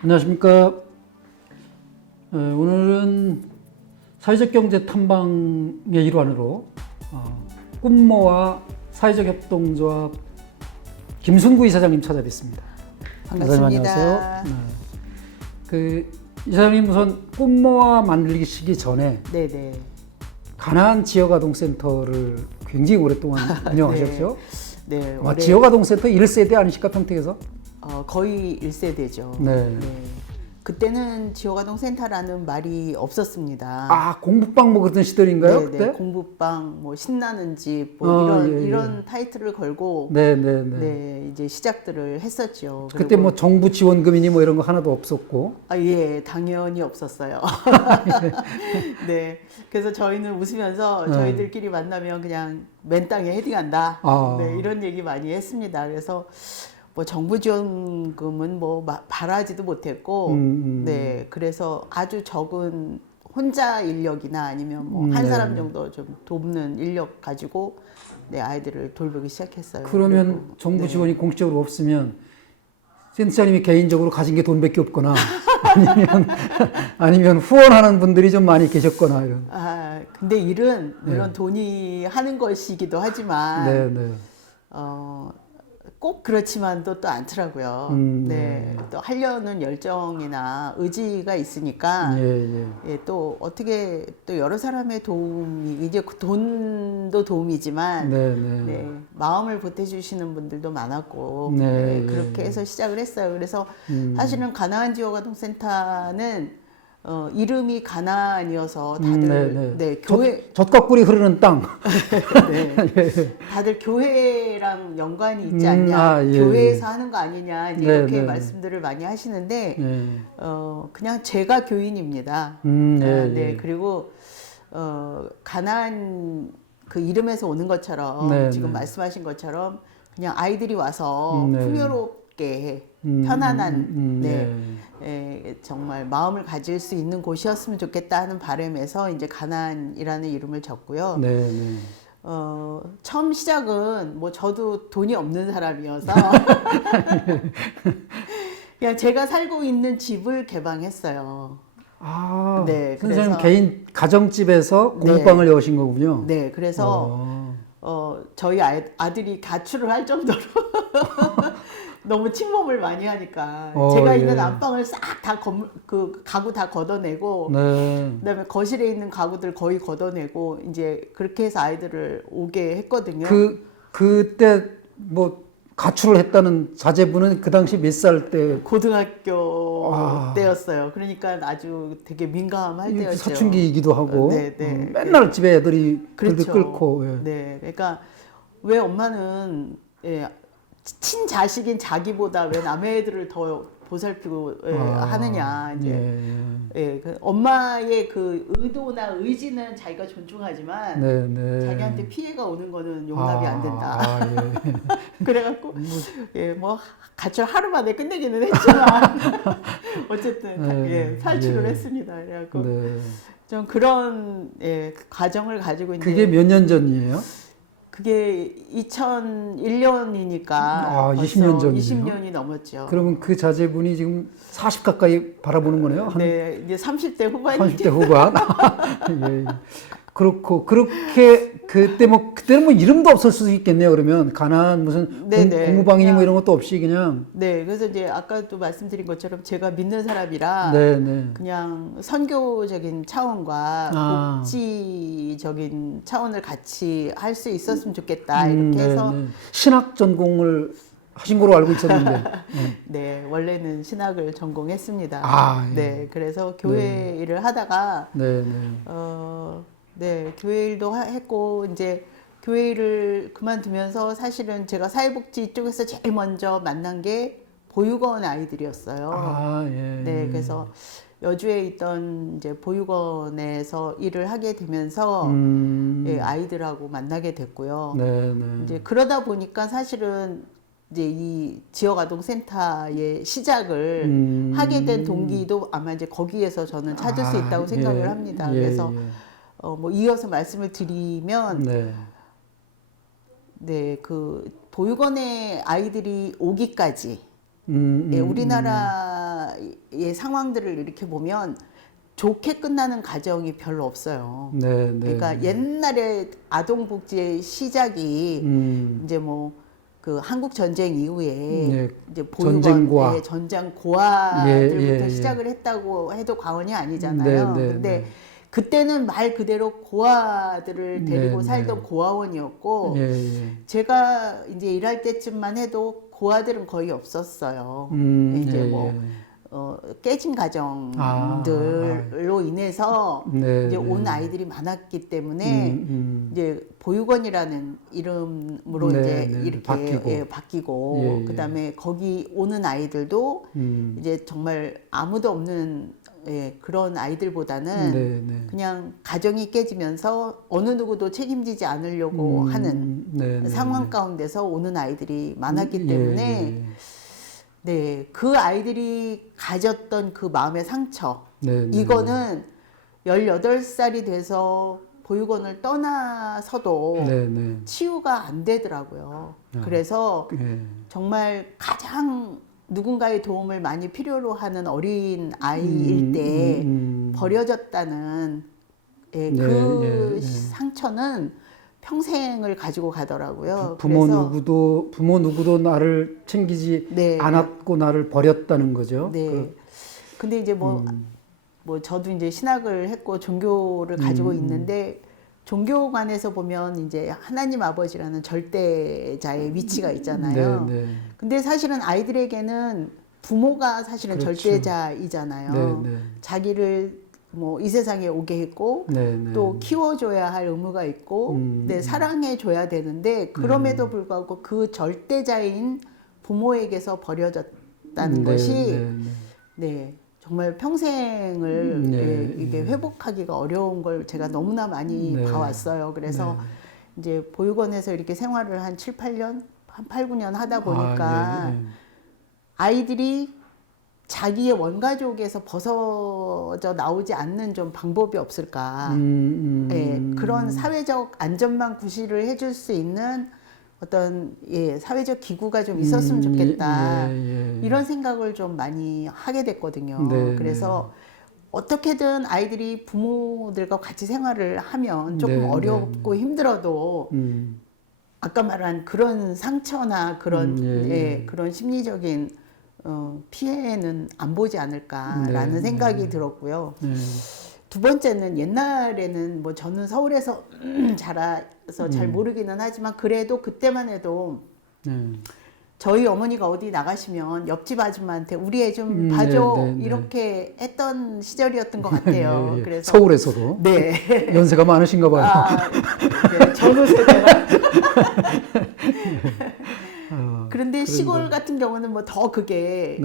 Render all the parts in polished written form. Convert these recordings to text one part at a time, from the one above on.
안녕하십니까. 오늘은 사회적 경제 탐방의 일환으로 꿈모아 사회적 협동조합 김순구 이사장님 찾아뵙습니다. 반갑습니다. 안녕하세요. 이사장님 우선 꿈모아 만들기 전에 네네. 가나안 지역아동센터를 굉장히 오랫동안 운영하셨죠? 네. 지역아동센터 1세대 아니실까, 평택에서? 거의 1세대죠. 네. 그때는 지역아동센터라는 말이 없었습니다. 공부방 뭐 그런 시절인가요? 네네. 그때? 공부방, 뭐 신나는 집, 뭐 이런 타이틀을 걸고 네, 이제 시작들을 했었죠. 그때 뭐 정부 지원금이니 뭐 이런 거 하나도 없었고. 예, 당연히 없었어요. 네. 그래서 저희는 웃으면서 저희들끼리 만나면 그냥 맨 땅에 헤딩한다. 네, 이런 얘기 많이 했습니다. 그래서 뭐 정부 지원금은 뭐 바라지도 못했고, 네, 그래서 아주 적은 혼자 인력이나 아니면 뭐 한 사람 정도 좀 돕는 인력 가지고 네, 아이들을 돌보기 시작했어요. 그러면 그리고, 정부 지원이 공식적으로 없으면 센터장님이 개인적으로 가진 게 돈밖에 없거나 아니면 후원하는 분들이 좀 많이 계셨거나 이런. 근데 일은 물론 돈이 하는 것이기도 하지만 꼭 그렇지만도 또 않더라고요. 네, 또 하려는 열정이나 의지가 있으니까 예, 또 어떻게 또 여러 사람의 도움이 이제 돈도 도움이지만 네, 마음을 보태주시는 분들도 많았고 그렇게 해서 시작을 했어요. 그래서 사실은 가나안 지역아동센터는 이름이 가나안이어서 다들 교회 젖과 꿀이 흐르는 땅. 다들 교회랑 연관이 있지 않냐, 교회에서 하는 거 아니냐 이렇게 말씀들을 많이 하시는데 그냥 제가 교인입니다. 그리고 가나안 그 이름에서 오는 것처럼 지금 말씀하신 그냥 아이들이 와서 풍요롭게 편안한 정말 마음을 가질 수 있는 곳이었으면 좋겠다 하는 바람에서 이제 가나안이라는 이름을 졌고요. 처음 시작은 뭐 저도 돈이 없는 사람이어서 그냥 제가 살고 있는 집을 개방했어요. 선생님 개인 가정집에서 공부방을 여신 거군요. 네, 그래서 저희 아들이 가출을 할 정도로 너무 침범을 많이 하니까 제가 있는 안방을 싹 다 그 가구 다 걷어내고 그다음에 거실에 있는 가구들 거의 걷어내고 이제 그렇게 해서 아이들을 오게 했거든요. 그때 뭐 가출을 했다는 자제분은 그 당시 몇 살 때? 고등학교 때였어요. 그러니까 아주 되게 민감할 때였죠. 사춘기이기도 하고 맨날 집에 애들이 들들 끓고. 네, 그러니까 왜 엄마는 친자식인 자기보다 왜 남의 애들을 더 보살피고 하느냐 이제 그 엄마의 그 의도나 의지는 자기가 존중하지만 자기한테 피해가 오는 거는 용납이 안 된다. 그래갖고 뭐 가출 하루 만에 끝내기는 했지만 어쨌든 탈출을 했습니다. 그래갖고 좀 그런 과정을 가지고 있는데 그게 몇 년 전이에요? 그게 2001년이니까 20년 전이네요. 20년이 넘었죠. 그러면 그 자제분이 지금 40 가까이 바라보는 거네요? 네, 이제 30대 후반이죠. 30대 후반. 그렇고 그렇게 그때는 뭐 이름도 없을 수도 있겠네요. 그러면 가나안 무슨 공부방이니 뭐 이런 것도 없이 그냥. 그래서 이제 아까도 말씀드린 것처럼 제가 믿는 사람이라 그냥 선교적인 차원과 복지적인 차원을 같이 할 수 있었으면 좋겠다 이렇게 해서 신학 전공을 하신 거로 알고 있었는데. 네, 원래는 신학을 전공했습니다. 그래서 교회 일을 하다가 교회 일도 했고 이제 교회 일을 그만두면서 사실은 제가 사회복지 쪽에서 제일 먼저 만난 게 보육원 아이들이었어요. 그래서 여주에 있던 이제 보육원에서 일을 하게 되면서 아이들하고 만나게 됐고요. 이제 그러다 보니까 사실은 이제 이 지역아동센터의 시작을 하게 된 동기도 아마 이제 거기에서 저는 찾을 수 있다고 생각을 합니다. 그래서 뭐 이어서 말씀을 드리면 그 보육원에 아이들이 오기까지 우리나라 의 상황들을 이렇게 보면 좋게 끝나는 가정이 별로 없어요. 네, 네. 그러니까 옛날에 아동복지의 시작이 이제 뭐 그 한국 전쟁 이후에 네. 이제 보육원, 전쟁고아. 예, 전장 고아들부터 예, 예. 시작을 했다고 해도 과언이 아니잖아요. 네, 네, 근데 네. 그때는 말 그대로 고아들을 데리고 네, 살던 네. 고아원이었고 예, 예. 제가 이제 일할 때쯤만 해도 고아들은 거의 없었어요. 이제 예, 뭐 예. 깨진 가정들로 인해서 네, 이제 네. 온 아이들이 많았기 때문에 이제 보육원이라는 이름으로 네, 이제 네. 이렇게 바뀌고. 바뀌고 예, 예. 그다음에 거기 오는 아이들도 이제 정말 아무도 없는 그런 아이들보다는 네, 네. 그냥 가정이 깨지면서 어느 누구도 책임지지 않으려고 하는 네, 네, 상황 네. 가운데서 오는 아이들이 많았기 예, 때문에 예. 네, 그 아이들이 가졌던 그 마음의 상처 네, 네. 이거는 18살이 돼서 보육원을 떠나서도 네, 네. 치유가 안 되더라고요. 그래서 예. 정말 가장 누군가의 도움을 많이 필요로 하는 어린 아이일 때 버려졌다는 네, 그 예, 예. 상처는 평생을 가지고 가더라고요. 부모 그래서 누구도 나를 챙기지 네. 않았고 나를 버렸다는 거죠. 네. 근데 이제 뭐 저도 이제 신학을 했고 종교를 가지고 있는데 종교관에서 보면 이제 하나님 아버지라는 절대자의 위치가 있잖아요. 네, 네. 근데 사실은 아이들에게는 부모가 사실은 그렇죠. 절대자이잖아요. 네, 네. 자기를 뭐 이 세상에 오게 했고 네, 네. 또 키워줘야 할 의무가 있고 네, 사랑해줘야 되는데 그럼에도 불구하고 그 절대자인 부모에게서 버려졌다는 네, 것이 네, 네. 네, 정말 평생을 네, 이게 회복하기가 어려운 걸 제가 너무나 많이 네. 봐왔어요. 그래서 이제 보육원에서 이렇게 생활을 한 7, 8년, 한 8, 9년 하다 보니까 예, 예. 아이들이 자기의 원가족에서 벗어져 나오지 않는 좀 방법이 없을까. 예, 그런 사회적 안전망 구실을 해줄 수 있는 어떤 사회적 기구가 좀 있었으면 좋겠다. 이런 생각을 좀 많이 하게 됐거든요. 네, 그래서 어떻게든 아이들이 부모들과 같이 생활을 하면 조금 네, 어렵고 힘들어도 아까 말한 그런 상처나 그런 그런 심리적인 피해는 안 보지 않을까라는 생각이 들었고요. 두 번째는 옛날에는 뭐 저는 서울에서 자라서 잘 모르기는 하지만 그래도 그때만 해도 저희 어머니가 어디 나가시면 옆집 아줌마한테 우리 애 좀 봐줘 이렇게 했던 시절이었던 것 같아요. 그래서 서울에서도 네. 연세가 많으신가 봐요. 네, 젊은 세대가. 그런데 시골 같은 경우는 뭐 더 그게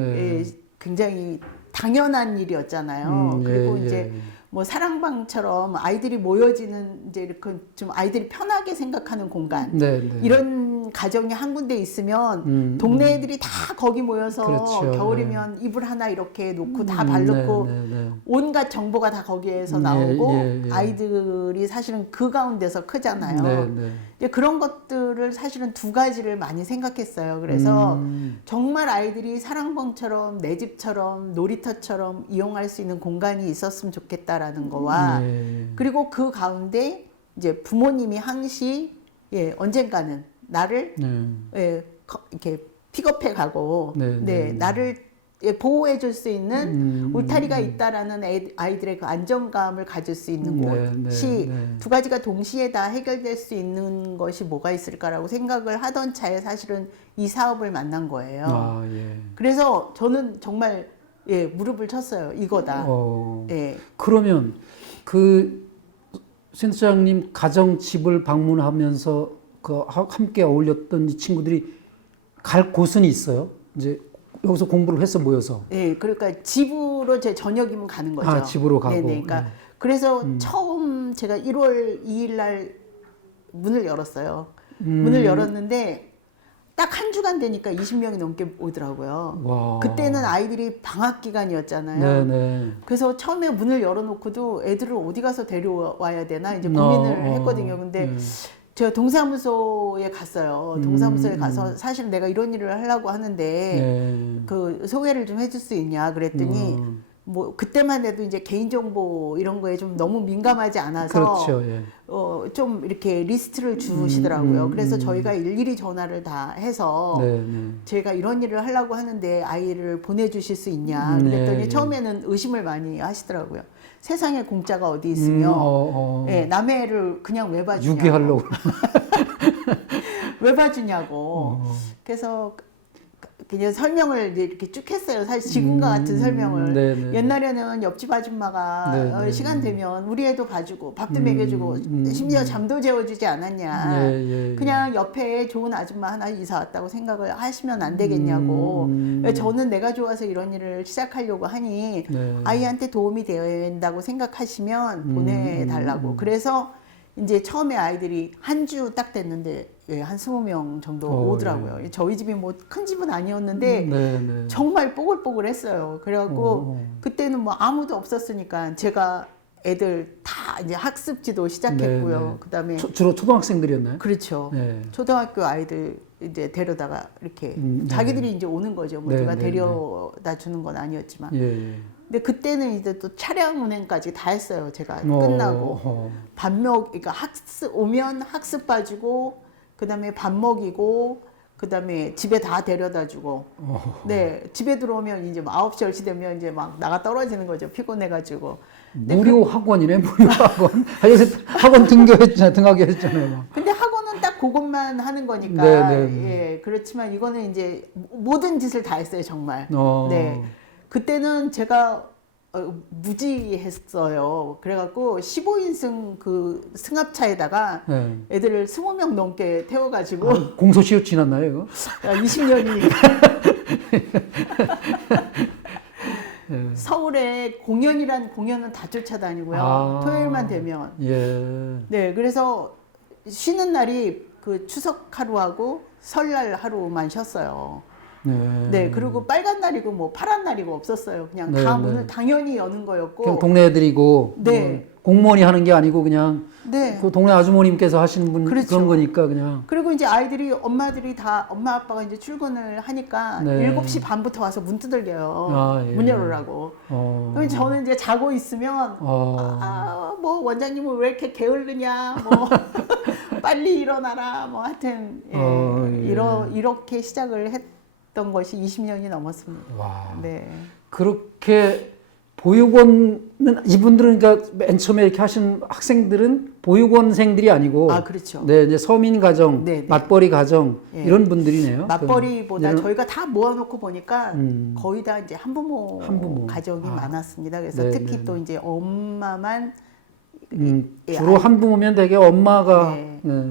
굉장히 당연한 일이었잖아요. 그리고 이제 뭐 사랑방처럼 아이들이 모여지는 이제 이렇게 좀 아이들이 편하게 생각하는 공간 이런 가정이 한 군데 있으면 동네 애들이 다 거기 모여서 그렇죠. 겨울이면 이불 하나 이렇게 놓고 다 발놓고 온갖 정보가 다 거기에서 나오고 아이들이 사실은 그 가운데서 크잖아요. 이제 그런 것들을 사실은 두 가지를 많이 생각했어요. 그래서 정말 아이들이 사랑방처럼 내 집처럼 놀이터처럼 이용할 수 있는 공간이 있었으면 좋겠다라는 거와 그리고 그 가운데 이제 부모님이 항시 언젠가는 나를 이렇게 픽업해 가고 나를 보호해 줄 수 있는 울타리가 있다라는 아이들의 그 안정감을 가질 수 있는 곳이 두 가지가 동시에 다 해결될 수 있는 것이 뭐가 있을까라고 생각을 하던 차에 사실은 이 사업을 만난 거예요. 그래서 저는 정말 무릎을 쳤어요. 이거다. 그러면 그 센터장님 가정 집을 방문하면서 그 함께 어울렸던 이 친구들이 갈 곳은 있어요? 이제 여기서 공부를 해서 모여서. 네, 그러니까 집으로 제 저녁이면 가는 거죠. 아, 집으로 가고. 네네. 그러니까 그래서 처음 제가 1월 2일 날 문을 열었어요. 문을 열었는데 딱 한 주간 되니까 20명이 넘게 오더라고요. 와. 그때는 아이들이 방학 기간이었잖아요. 네네. 그래서 처음에 문을 열어놓고도 애들을 어디 가서 데려와야 되나 이제 고민을 했거든요. 근데 제가 동사무소에 갔어요. 동사무소에 가서 사실 내가 이런 일을 하려고 하는데 그 소개를 좀 해줄 수 있냐 그랬더니 뭐 그때만 해도 이제 개인정보 이런 거에 좀 너무 민감하지 않아서 그렇죠. 예. 좀 이렇게 리스트를 주시더라고요. 그래서 저희가 일일이 전화를 다 해서 제가 이런 일을 하려고 하는데 아이를 보내주실 수 있냐 그랬더니 처음에는 의심을 많이 하시더라고요. 세상에 공짜가 어디 있으며 예, 남의 애를 그냥 왜 봐주냐고. 유기하려고. 왜 봐주냐고. 그래서 그냥 설명을 이렇게 쭉 했어요. 사실 지금과 같은 설명을. 네네. 옛날에는 옆집 아줌마가 시간 되면 우리 애도 봐주고 밥도 먹여주고 심지어 잠도 재워주지 않았냐. 그냥 옆에 좋은 아줌마 하나 이사 왔다고 생각을 하시면 안 되겠냐고. 저는 내가 좋아서 이런 일을 시작하려고 하니 아이한테 도움이 되어야 된다고 생각하시면 보내달라고. 그래서 이제 처음에 아이들이 한 주 딱 됐는데 한 20명 정도 오더라고요. 저희 집이 뭐 큰 집은 아니었는데 정말 뽀글뽀글했어요. 그래갖고 그때는 뭐 아무도 없었으니까 제가 애들 다 이제 학습지도 시작했고요. 그다음에 주로 초등학생들이었나요? 그렇죠. 초등학교 아이들 이제 데려다가 이렇게 자기들이 이제 오는 거죠. 뭐 누가 데려다 주는 건 아니었지만. 근데 그때는 이제 또 차량 운행까지 다 했어요. 제가 끝나고 그러니까 학습 오면 학습 봐주고 그다음에 밥 먹이고 그다음에 집에 다 데려다주고 네 집에 들어오면 이제 막 9시 10시 되면 이제 막 나가 떨어지는 거죠. 피곤해가지고. 무료 학원이네 무료 학원. 요새 학원 등하게 했잖아요. 근데 학원은 딱 그것만 하는 거니까 예 그렇지만 이거는 이제 모든 짓을 다 했어요 정말. 네. 그때는 제가 무지했어요. 그래갖고 15인승 그 승합차에다가 애들을 20명 넘게 태워가지고. 공소시효 지났나요, 이거? 20년이니까. 서울에 공연은 다 쫓아다니고요. 토요일만 되면. 네, 그래서 쉬는 날이 그 추석 하루하고 설날 하루만 쉬었어요. 네, 그리고 빨간 날이고 뭐 파란 날이고 없었어요. 그냥 다 문을 당연히 여는 거였고. 그냥 동네 애들이고 공무원이 하는 게 아니고 그냥 그 동네 아주머님께서 하시는 분 그런 거니까 그냥. 그리고 이제 아이들이 엄마들이 다 엄마 아빠가 이제 출근을 하니까 7시 반부터 와서 문 두들겨요. 문 열으라고. 그럼 저는 이제 자고 있으면 뭐 원장님은 왜 이렇게 게을르냐 뭐 빨리 일어나라 뭐 하여튼 이렇게 시작을 했던 것이 20년이 넘었습니다. 와. 네. 그렇게 보육원은 이분들은 그러니까 맨 처음에 이렇게 하신 학생들은 보육원생들이 아니고 그렇죠. 네, 이제 서민 가정, 맞벌이 가정 이런 분들이네요. 맞벌이보다 저희가 다 모아놓고 보니까 거의 다 이제 한부모 가정이 많았습니다. 그래서 특히 또 이제 엄마만 주로 한부모면 되게 엄마가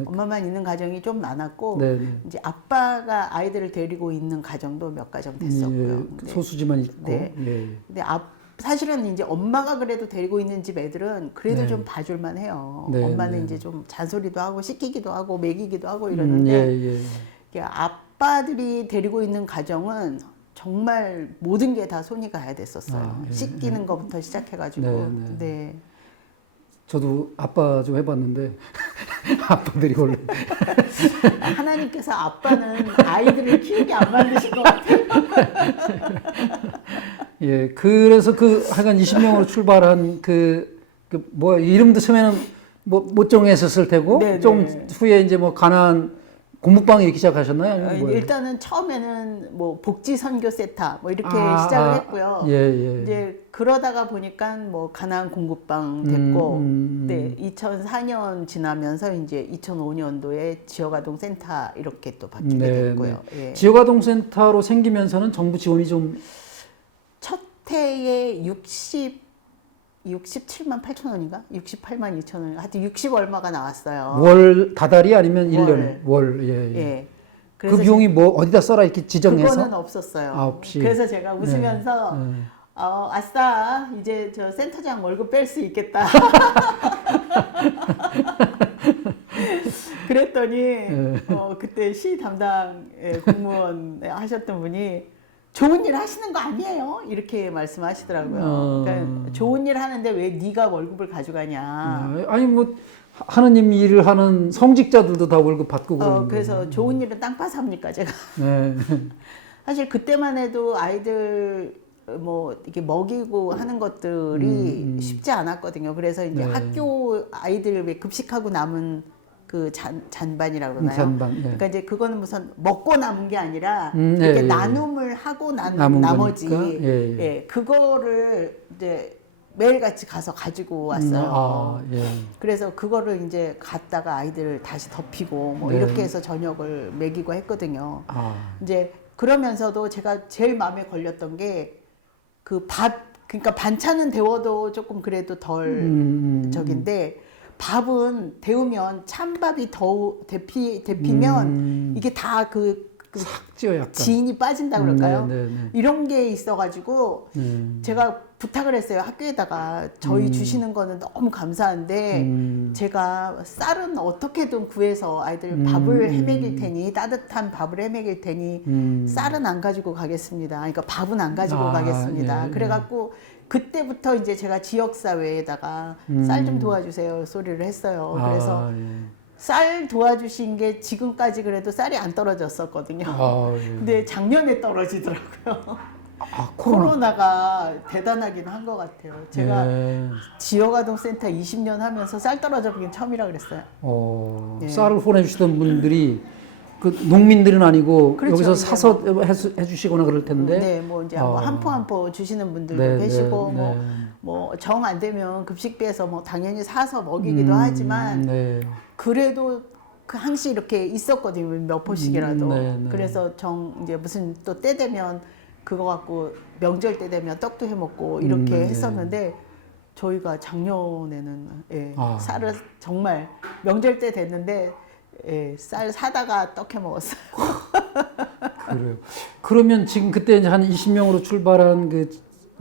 엄마만 있는 가정이 좀 많았고 이제 아빠가 아이들을 데리고 있는 가정도 몇 가정 됐었고요. 소수지만 있고. 근데 사실은 이제 엄마가 그래도 데리고 있는 집 애들은 그래도 좀 봐줄만 해요. 엄마는 이제 좀 잔소리도 하고 시키기도 하고 먹이기도 하고 이러는데 아빠들이 데리고 있는 가정은 정말 모든 게 다 손이 가야 됐었어요. 씻기는 것부터 시작해가지고. 저도 아빠 좀 해봤는데 아빠들이 원래 하나님께서 아빠는 아이들을 키우게 안 만드신 것 같아요. 예, 그래서 하여간 20명으로 출발한 뭐 이름도 처음에는 뭐 못 정했었을 테고 좀 후에 이제 뭐 가난 공부방 이렇게 시작하셨나요? 아니면 일단은 처음에는 뭐 복지 선교 세타 뭐 이렇게 시작을 했고요. 이제 그러다가 보니까 뭐 가난 공부방 됐고, 2004년 지나면서 이제 2005년도에 지역아동 센터 이렇게 또 바뀌게 됐고요. 지역아동 센터로 생기면서는 정부 지원이 좀 첫 해에 67만 8천 원인가? 68만 2천 원. 하여튼 60 얼마가 나왔어요. 월 다달이 아니면 1년에? 월. 예. 그 비용이 뭐 어디다 써라 이렇게 지정해서? 그거는 없었어요. 없이. 그래서 제가 웃으면서 아싸 이제 저 센터장 월급 뺄 수 있겠다. 그랬더니 그때 시 담당 공무원 하셨던 분이 좋은 일 하시는 거 아니에요? 이렇게 말씀하시더라고요. 그러니까 좋은 일 하는데 왜 네가 월급을 가져가냐? 아니 뭐 하느님 일을 하는 성직자들도 다 월급 받고 그러는 그래서 좋은 일은 땅 파서 합니까, 제가. 네. 사실 그때만 해도 아이들 뭐 이렇게 먹이고 하는 것들이 쉽지 않았거든요. 그래서 이제 네. 학교 아이들 왜 급식하고 남은 그 잔반이라고 그러나요? 잔반. 예. 그러니까 이제 그거는 무슨 먹고 남은 게 아니라 예, 이렇게 예. 나눔을 하고 남은 나머지 거니까? 예, 예. 그거를 이제 매일같이 가서 가지고 왔어요. 예. 그래서 그거를 이제 갖다가 아이들 다시 덮이고 뭐 네. 이렇게 해서 저녁을 먹이고 했거든요. 아. 이제 그러면서도 제가 제일 마음에 걸렸던 게 그 그러니까 반찬은 데워도 조금 그래도 덜 적인데 밥은 데우면 찬밥이 데피면 이게 다 싹 찌어 약간. 지인이 빠진다 그럴까요? 네. 이런 게 있어가지고 제가 부탁을 했어요. 학교에다가 저희 주시는 거는 너무 감사한데 제가 쌀은 어떻게든 구해서 아이들 밥을 해먹일 테니 따뜻한 밥을 해먹일 테니 쌀은 안 가지고 가겠습니다. 그러니까 밥은 안 가지고 가겠습니다. 예, 그래갖고 그때부터 이제 제가 지역사회에다가 쌀 좀 도와주세요 소리를 했어요. 그래서 쌀 도와주신 게 지금까지 그래도 쌀이 안 떨어졌었거든요. 예. 근데 작년에 떨어지더라고요. 아, 코로나가 대단하긴 한 것 같아요. 제가 예. 지역아동센터 20년 하면서 쌀 떨어져보긴 처음이라 그랬어요. 예. 쌀을 보내주시던 분들이 그 농민들은 아니고 그렇죠. 여기서 이제 사서 해주시거나 그럴 텐데. 네, 뭐 이제 뭐 한 포 한 포 주시는 분들도 네, 계시고 네, 뭐 정 안 되면 급식비에서 뭐 당연히 사서 먹이기도 하지만 네. 그래도 그 항시 이렇게 있었거든요. 몇 포씩이라도. 네. 그래서 이제 무슨 또 때 되면 그거 갖고 명절 때 되면 떡도 해 먹고 이렇게 네. 했었는데 저희가 작년에는 쌀을 정말 명절 때 됐는데 쌀 사다가 떡 해 먹었어요. 그래요. 그러면 지금 그때 이제 한 20명으로 출발한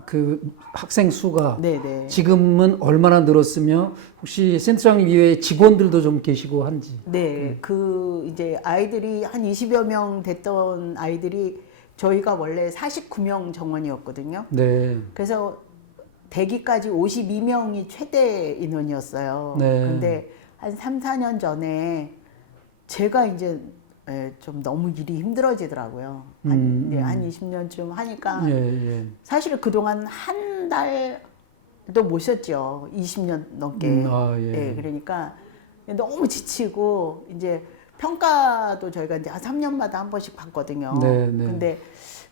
그 학생 수가 네네. 지금은 얼마나 늘었으며 혹시 센터장님 이외에 직원들도 좀 계시고 한지? 네, 그 이제 아이들이 한 20여 명 됐던 아이들이 저희가 원래 49명 정원이었거든요. 네. 그래서 대기까지 52명이 최대 인원이었어요. 네. 근데 한 3, 4년 전에 제가 이제 좀 너무 일이 힘들어지더라고요. 한 20년쯤 하니까 사실은 그동안 한 달도 못 쉬었죠. 20년 넘게. 그러니까 너무 지치고 이제 평가도 저희가 이제 한 3년마다 한 번씩 받거든요. 근데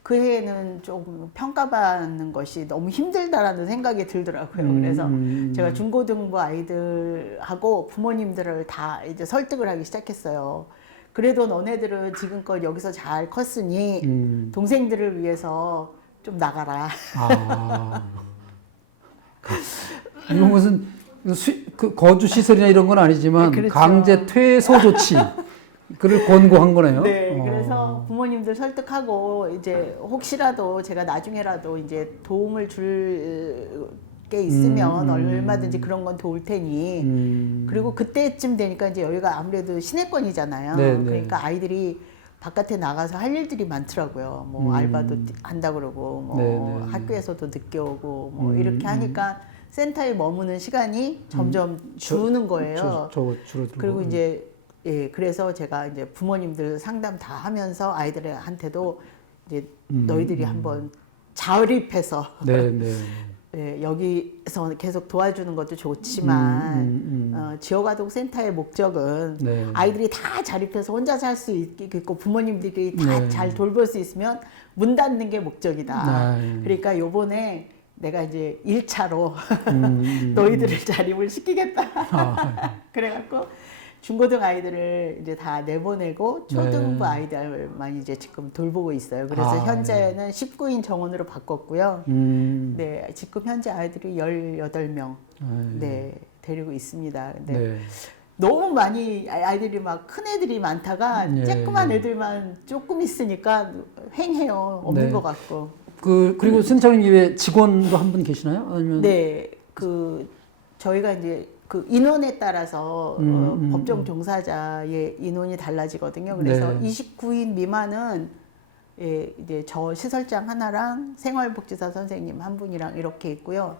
그 해에는 좀 평가받는 것이 너무 힘들다라는 생각이 들더라고요. 그래서 제가 중고등부 아이들하고 부모님들을 다 이제 설득을 하기 시작했어요. 그래도 너네들은 지금껏 여기서 잘 컸으니 동생들을 위해서 좀 나가라. 이건 무슨 그 거주 시설이나 이런 건 아니지만 그렇죠. 강제 퇴소 조치 그를 권고한 거네요. 네, 그래서 부모님들 설득하고 이제 혹시라도 제가 나중에라도 이제 도움을 줄 게 있으면 얼마든지 그런 건 도울 테니 그리고 그때쯤 되니까 이제 여기가 아무래도 시내권이잖아요. 그러니까 아이들이 바깥에 나가서 할 일들이 많더라고요. 뭐 알바도 한다 그러고 뭐 학교에서도 늦게 오고 뭐 이렇게 하니까 센터에 머무는 시간이 점점 주는 거예요. 줄어들고. 그리고 이제 그래서 제가 이제 부모님들 상담 다 하면서 아이들한테도 이제 너희들이 한번 자립해서 여기서 계속 도와주는 것도 좋지만 지역아동센터의 목적은 아이들이 다 자립해서 혼자 살 수 있고 부모님들이 다 잘 돌볼 수 있으면 문 닫는 게 목적이다. 그러니까 요번에 내가 이제 1차로 너희들을 자립을 시키겠다. 그래갖고 중고등 아이들을 이제 다 내보내고 초등부 아이들만 이제 지금 돌보고 있어요. 그래서 현재는 19인 정원으로 바꿨고요. 네, 지금 현재 아이들이 18명 데리고 있습니다. 근데 너무 많이 아이들이 막 큰 애들이 많다가 쬐끄만 애들만 조금 있으니까 횡해요. 없는 것 같고. 그리고 센터장님 이외에 직원도 한 분 계시나요? 아니면 저희가 이제 그 인원에 따라서 법정 종사자의 인원이 달라지거든요. 그래서 29인 미만은 예, 이제 저 시설장 하나랑 생활복지사 선생님 한 분이랑 이렇게 있고요.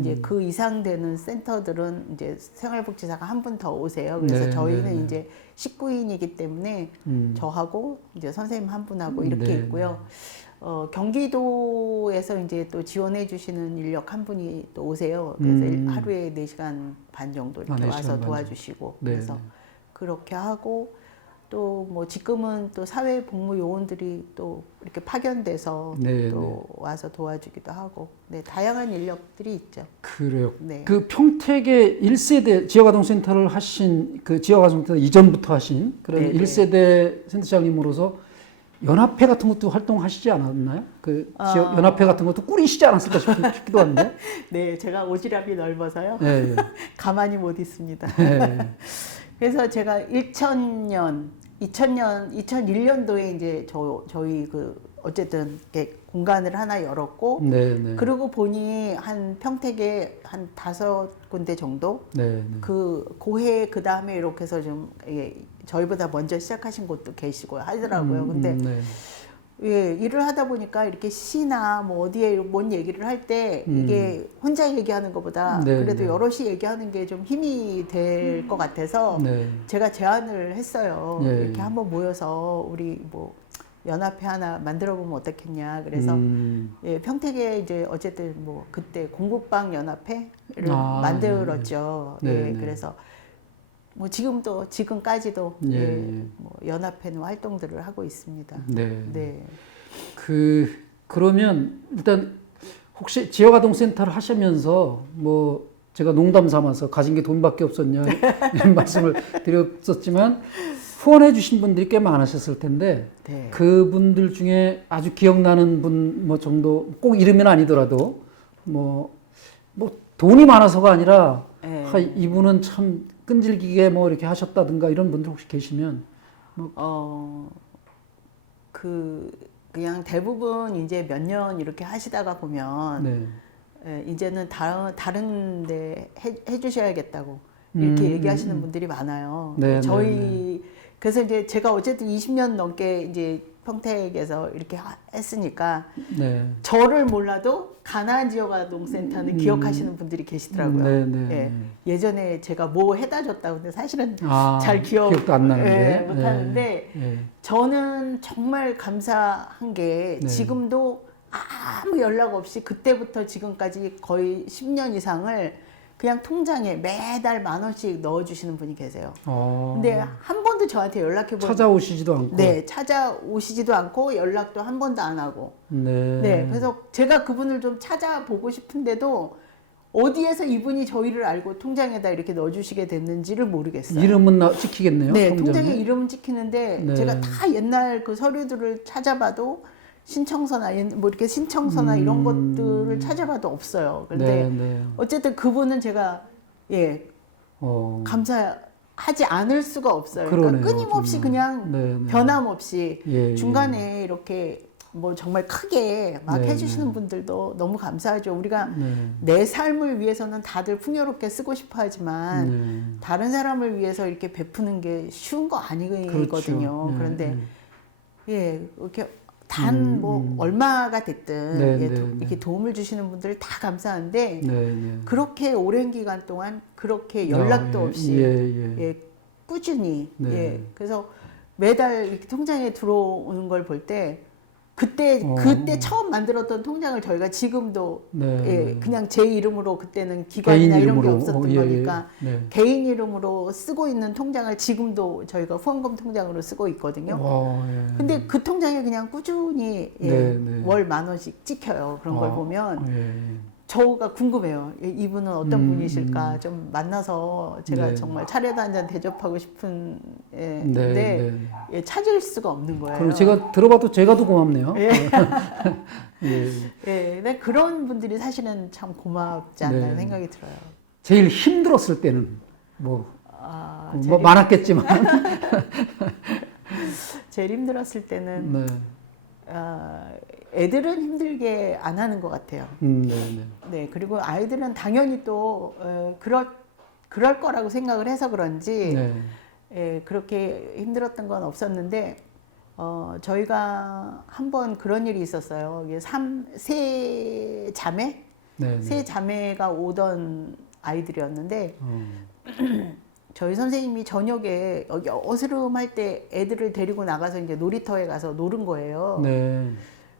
이제 그 이상 되는 센터들은 이제 생활복지사가 한 분 더 오세요. 그래서 네, 저희는 네, 이제 19인이기 때문에 저하고 이제 선생님 한 분하고 이렇게 네, 있고요. 경기도에서 이제 또 지원해 주시는 인력 한 분이 또 오세요. 그래서 하루에 4시간 반 정도 이렇게 4시간 와서 반 도와주시고. 네, 그래서 네. 그렇게 하고 또 뭐 지금은 또 사회복무 요원들이 또 이렇게 파견돼서 네, 또 와서 도와주기도 하고. 네, 다양한 인력들이 있죠. 그래요. 네. 그 평택의 1세대 지역아동센터를 하신 그 지역아동센터 이전부터 하신 그런 네, 네. 1세대 센터장님으로서 연합회 같은 것도 활동하시지 않았나요? 그 지역 연합회 같은 것도 꾸리시지 않았을까 싶기도 한데. 네, 제가 오지랖이 넓어서요. 네, 네. 가만히 못 있습니다. 네. 그래서 제가 2001년도에 이제 저희 그 어쨌든 이렇게 공간을 하나 열었고, 네, 네. 그러고 보니 한 평택에 한 5군데 정도, 네, 네. 그 고해 그 다음에 이렇게 해서 좀 저희보다 먼저 시작하신 곳도 계시고 하더라고요. 근데 네. 예, 일을 하다 보니까 이렇게 시나 뭐 어디에 뭔 얘기를 할 때 이게 혼자 얘기하는 것보다 네, 그래도 네. 여럿이 얘기하는 게 좀 힘이 될 것 같아서 네. 제가 제안을 했어요. 네. 이렇게 한번 모여서 우리 뭐 연합회 하나 만들어 보면 어떻겠냐. 그래서 예, 평택에 이제 어쨌든 뭐 그때 공국방 연합회를 만들었죠. 네. 예, 네, 네. 그래서 뭐 지금까지도 예, 예, 예. 뭐 연합회는 활동들을 하고 있습니다. 네. 네. 그러면 일단 혹시 지역아동센터를 하시면서 뭐 제가 농담 삼아서 가진 게 돈밖에 없었냐 이런 말씀을 드렸었지만 후원해 주신 분들이 꽤 많으셨을 텐데 네. 그분들 중에 아주 기억나는 분 뭐 정도 꼭 이름은 아니더라도 뭐 돈이 많아서가 아니라 네. 이분은 참 끈질기게 뭐 이렇게 하셨다든가 이런 분들 혹시 계시면 그냥 대부분 이제 몇 년 이렇게 하시다가 보면 네. 예, 이제는 다른데 해주셔야겠다고 이렇게 얘기하시는 분들이 많아요. 네, 저희 그래서 이제 제가 어쨌든 20년 넘게 이제 평택에서 이렇게 했으니까 네. 저를 몰라도 가나안 지역아동센터는 기억하시는 분들이 계시더라고요. 네, 네, 예. 예전에 제가 뭐 해다 줬다고 근데 사실은 잘 기억도 안 나는데 예, 못하는데 저는 정말 감사한 게 네. 지금도 아무 연락 없이 그때부터 지금까지 거의 10년 이상을 그냥 통장에 매달 10,000원씩 넣어주시는 분이 계세요. 근데 한 번도 저한테 연락해 찾아오시지도 않고. 네, 찾아오시지도 않고 연락도 한 번도 안 하고. 네, 그래서 제가 그분을 좀 찾아보고 싶은데도 어디에서 이분이 저희를 알고 통장에다 이렇게 넣어주시게 됐는지를 모르겠어요. 이름은 찍히겠네요. 네, 통장에 이름은 찍히는데 네. 제가 다 옛날 그 서류들을 찾아봐도 신청서나 뭐 이렇게 신청서나 이런 것들을 찾아봐도 없어요. 그런데 어쨌든 그분은 제가 감사하지 않을 수가 없어요. 그러니까 끊임없이 그냥 변함없이 중간에 이렇게 뭐 정말 크게 막 해주시는 분들도 너무 감사하죠. 우리가 내 삶을 위해서는 다들 풍요롭게 쓰고 싶어 하지만 다른 사람을 위해서 이렇게 베푸는 게 쉬운 거 아니거든요. 그렇죠. 그런데 이렇게 단 뭐 얼마가 됐든 이렇게 도움을 주시는 분들 다 감사한데 그렇게 오랜 기간 동안 그렇게 연락도 없이 꾸준히 그래서 매달 이렇게 통장에 들어오는 걸 볼 때 그때 처음 만들었던 통장을 저희가 지금도 그냥 제 이름으로 그때는 기관이나 이런 게 없었던 거니까 개인 이름으로 쓰고 있는 통장을 지금도 저희가 후원금 통장으로 쓰고 있거든요. 근데 그 통장에 그냥 꾸준히 월 10,000원씩 찍혀요. 그런 걸 보면 저가 궁금해요. 이분은 어떤 분이실까 좀 만나서 제가 정말 차례도 한잔 대접하고 싶은 찾을 수가 없는 거예요. 그리고 제가 들어봐도 제가 더 고맙네요. 네, 그런 분들이 사실은 참 고맙지 않나 생각이 들어요. 제일 힘들었을 때는 뭐 많았겠지만 제일 힘들었을 때는 애들은 힘들게 안 하는 것 같아요. 네, 그리고 아이들은 당연히 또 그럴 거라고 생각을 해서 그런지 그렇게 힘들었던 건 없었는데 저희가 한번 그런 일이 있었어요. 이게 세 자매? 네, 세 자매가 오던 아이들이었는데, 저희 선생님이 저녁에 여기 어스름할 때 애들을 데리고 나가서 이제 놀이터에 가서 노는 거예요. 네.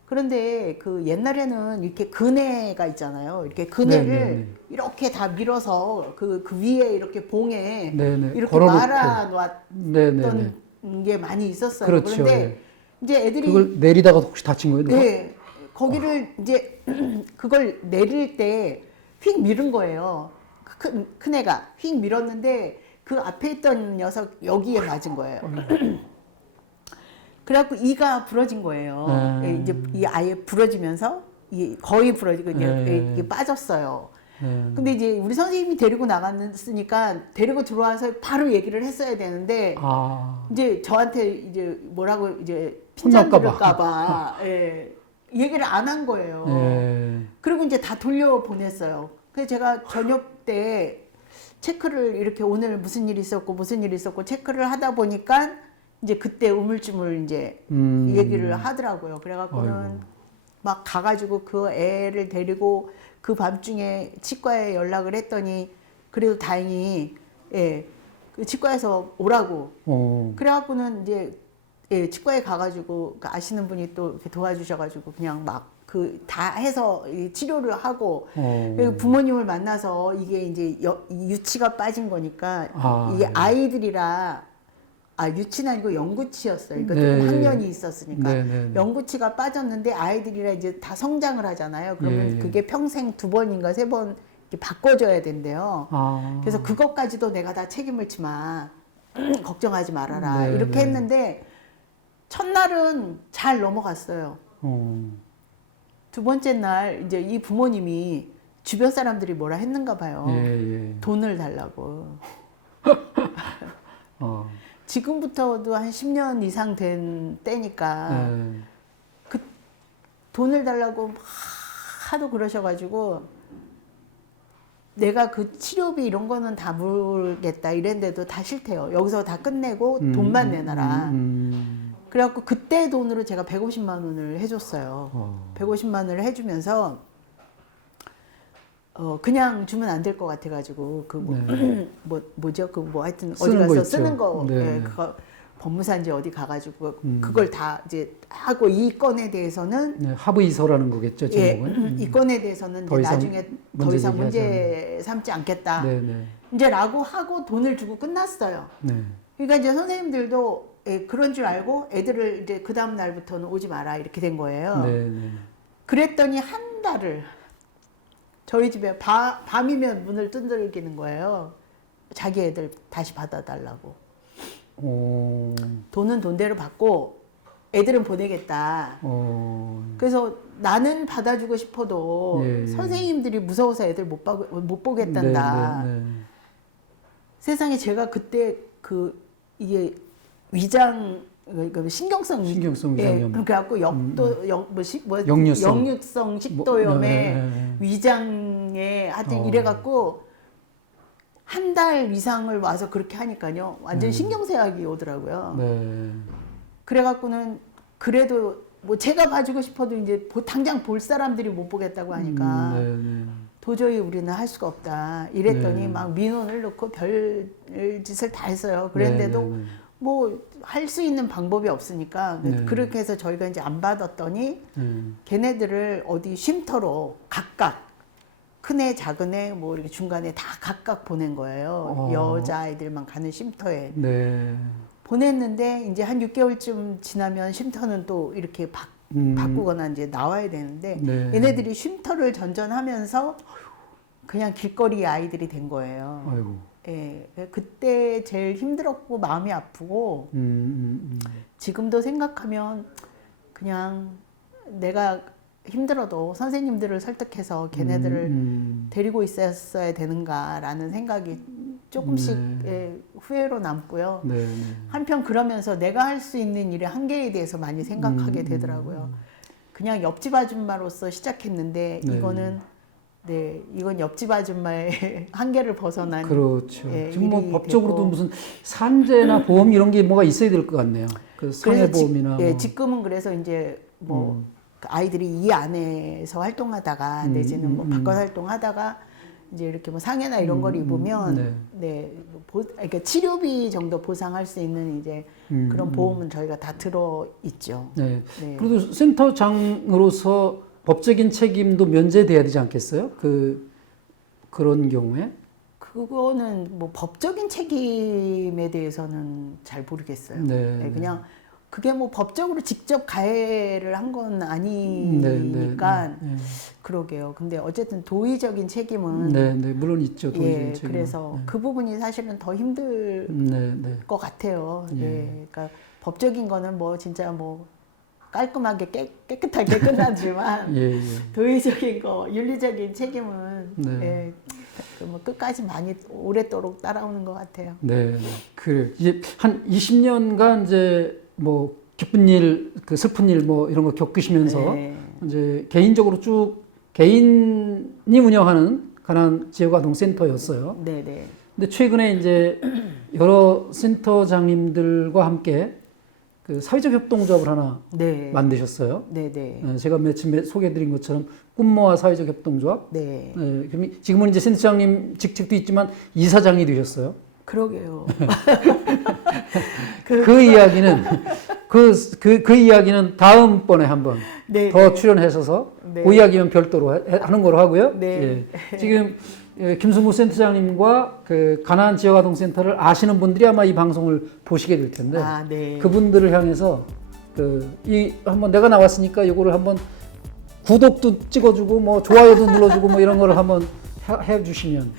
그런데 그 옛날에는 이렇게 그네가 있잖아요. 이렇게 그네를 네, 네, 네. 이렇게 다 밀어서 그 위에 이렇게 봉에 네, 네. 이렇게 걸어놓고. 말아놨던 네, 네, 네. 게 많이 있었어요. 그렇죠. 그런데 예. 이제 애들이 그걸 내리다가 혹시 다친 거예요? 누가? 네, 거기를 이제 그걸 내릴 때 휙 밀은 거예요. 큰 애가 휙 밀었는데 그 앞에 있던 녀석 여기에 맞은 거예요. 그래갖고 이가 부러진 거예요. 이제 이 아예 부러지면서 거의 부러지고 이게 빠졌어요. 근데 이제 우리 선생님이 데리고 나갔으니까 데리고 들어와서 바로 얘기를 했어야 되는데 이제 저한테 이제 뭐라고 이제 핀잔 들을까봐 예, 얘기를 안 한 거예요. 그리고 이제 다 돌려 보냈어요. 그래서 제가 저녁 때 체크를 이렇게 오늘 무슨 일이 있었고 체크를 하다 보니까 이제 그때 우물쭈물 이제 얘기를 하더라고요. 그래갖고는 아이고. 막 가가지고 그 애를 데리고 그 밤중에 치과에 연락을 했더니 그래도 다행히 예, 그 치과에서 오라고. 그래갖고는 이제 예, 치과에 가가지고 아시는 분이 또 이렇게 도와주셔가지고 그냥 막 그 다 해서 치료를 하고 그리고 부모님을 만나서 이게 이제 유치가 빠진 거니까 이 아이들이라 유치는 아니고 영구치였어요. 그러니까 조금 학년이 있었으니까 영구치가 빠졌는데 아이들이라 이제 다 성장을 하잖아요. 그러면 그게 평생 2번인가 3번 바꿔줘야 된대요. 그래서 그것까지도 내가 다 책임을 지마. 걱정하지 말아라. 이렇게 했는데 첫날은 잘 넘어갔어요. 두 번째 날 이제 이 부모님이 주변 사람들이 뭐라 했는가 봐요. 돈을 달라고. 지금부터도 한 10년 이상 된 때니까 그 돈을 달라고 하도 그러셔가지고 내가 그 치료비 이런 거는 다 모르겠다 이랬는데도 다 싫대요. 여기서 다 끝내고 돈만 내놔라. 그래갖고 그때 돈으로 제가 150만 원을 해줬어요. 150만 원을 해주면서 그냥 주면 안 될 것 같아가지고 그 뭐죠? 그 뭐 하여튼 어디 가서 쓰는 거 그거 법무사인지 어디 가가지고 그걸 다 이제 하고 이 건에 대해서는 합의서라는 거겠죠, 제목은. 이 건에 대해서는 이제 나중에 더 이상 문제 삼지 않겠다. 이제라고 하고 돈을 주고 끝났어요. 그러니까 이제 선생님들도 그런 줄 알고 애들을 이제 그 다음 날부터는 오지 마라 이렇게 된 거예요. 그랬더니 한 달을 저희 집에 밤이면 문을 두들기는 거예요. 자기 애들 다시 받아달라고. 돈은 돈대로 받고 애들은 보내겠다. 그래서 나는 받아주고 싶어도 선생님들이 무서워서 애들 못 보겠단다. 세상에 제가 그때 이게 위장 신경성 위장염. 그래갖고 역류성 식도염에 위장에 하여튼 이래갖고 한 달 이상을 와서 그렇게 하니까요 완전 신경쇠약이 오더라고요. 그래갖고는 그래도 뭐 제가 봐주고 싶어도 이제 당장 볼 사람들이 못 보겠다고 하니까 도저히 우리는 할 수가 없다 이랬더니 막 민원을 넣고 별 짓을 다 했어요. 그랬는데도 뭐 할 수 있는 방법이 없으니까 그렇게 해서 저희가 이제 안 받았더니 걔네들을 어디 쉼터로 각각 큰애 작은애 뭐 이렇게 중간에 다 각각 보낸 거예요. 여자아이들만 가는 쉼터에 보냈는데 이제 한 6개월쯤 지나면 쉼터는 또 이렇게 바꾸거나 이제 나와야 되는데 얘네들이 쉼터를 전전하면서 그냥 길거리 아이들이 된 거예요. 아이고. 예, 그때 제일 힘들었고 마음이 아프고 지금도 생각하면 그냥 내가 힘들어도 선생님들을 설득해서 걔네들을 데리고 있었어야 되는가라는 생각이 조금씩 후회로 남고요. 한편 그러면서 내가 할 수 있는 일의 한계에 대해서 많이 생각하게 되더라고요. 그냥 옆집 아줌마로서 시작했는데 이거는 네, 이건 옆집 아줌마의 한계를 벗어난. 그렇죠. 예, 지금 뭐 일이 법적으로도 되고. 무슨 산재나 보험 이런 게 뭐가 있어야 될 것 같네요. 그 그래서 상해보험이나. 예, 뭐. 지금은 그래서 이제 뭐 아이들이 이 안에서 활동하다가 내지는 뭐 바깥 활동하다가 이제 이렇게 뭐 상해나 이런 걸 입으면 네, 그러니까 치료비 정도 보상할 수 있는 이제 그런 보험은 저희가 다 들어 있죠. 네. 네. 그래도 센터장으로서 법적인 책임도 면제돼야 되지 않겠어요? 그런 경우에? 그거는 뭐 법적인 책임에 대해서는 잘 모르겠어요. 네, 네, 그냥 그게 뭐 법적으로 직접 가해를 한 건 아니니까 그러게요. 근데 어쨌든 도의적인 책임은 네, 물론 있죠. 도의적인 책임. 그래서 그 부분이 사실은 더 힘들 것 같아요. 예. 그러니까 법적인 거는 뭐 진짜 뭐 깔끔하게 깨끗하게 끝나지만 도의적인 거, 윤리적인 책임은 뭐 끝까지 많이 오랫도록 따라오는 것 같아요. 네, 그래 이제 한 20년간 이제 뭐 기쁜 일, 그 슬픈 일 뭐 이런 거 겪으시면서 이제 개인적으로 쭉 개인이 운영하는 가난 지역아동센터였어요. 네네. 근데 최근에 이제 여러 센터장님들과 함께 그 사회적 협동조합을 하나 만드셨어요. 네네. 제가 며칠 소개해드린 것처럼 꿈모아 사회적 협동조합. 네. 지금은 이제 센터장님 직책도 있지만 이사장이 되셨어요. 그러게요. 그 이야기는 그 이야기는 다음번에 한번 더 출연하셔서 그 이야기는 별도로 하는 걸로 하고요. 지금 김승구 센터장님과 그 가난 지역아동센터를 아시는 분들이 아마 이 방송을 보시게 될 텐데 그분들을 향해서 한번 내가 나왔으니까 이거를 한번 구독도 찍어주고 뭐 좋아요도 눌러주고 뭐 이런 거를 한번 해주시면.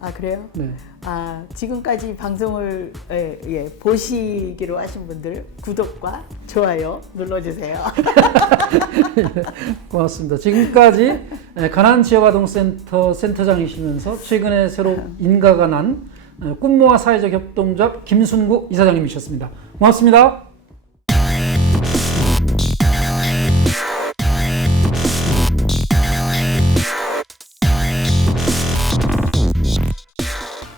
아 그래요? 네. 아 지금까지 방송을 보시기로 하신 분들 구독과 좋아요 눌러주세요. 고맙습니다. 지금까지 가난 지역아동센터 센터장이시면서 최근에 새로 인가가 난 꿈모아 사회적 협동조합 김순구 이사장님이셨습니다. 고맙습니다.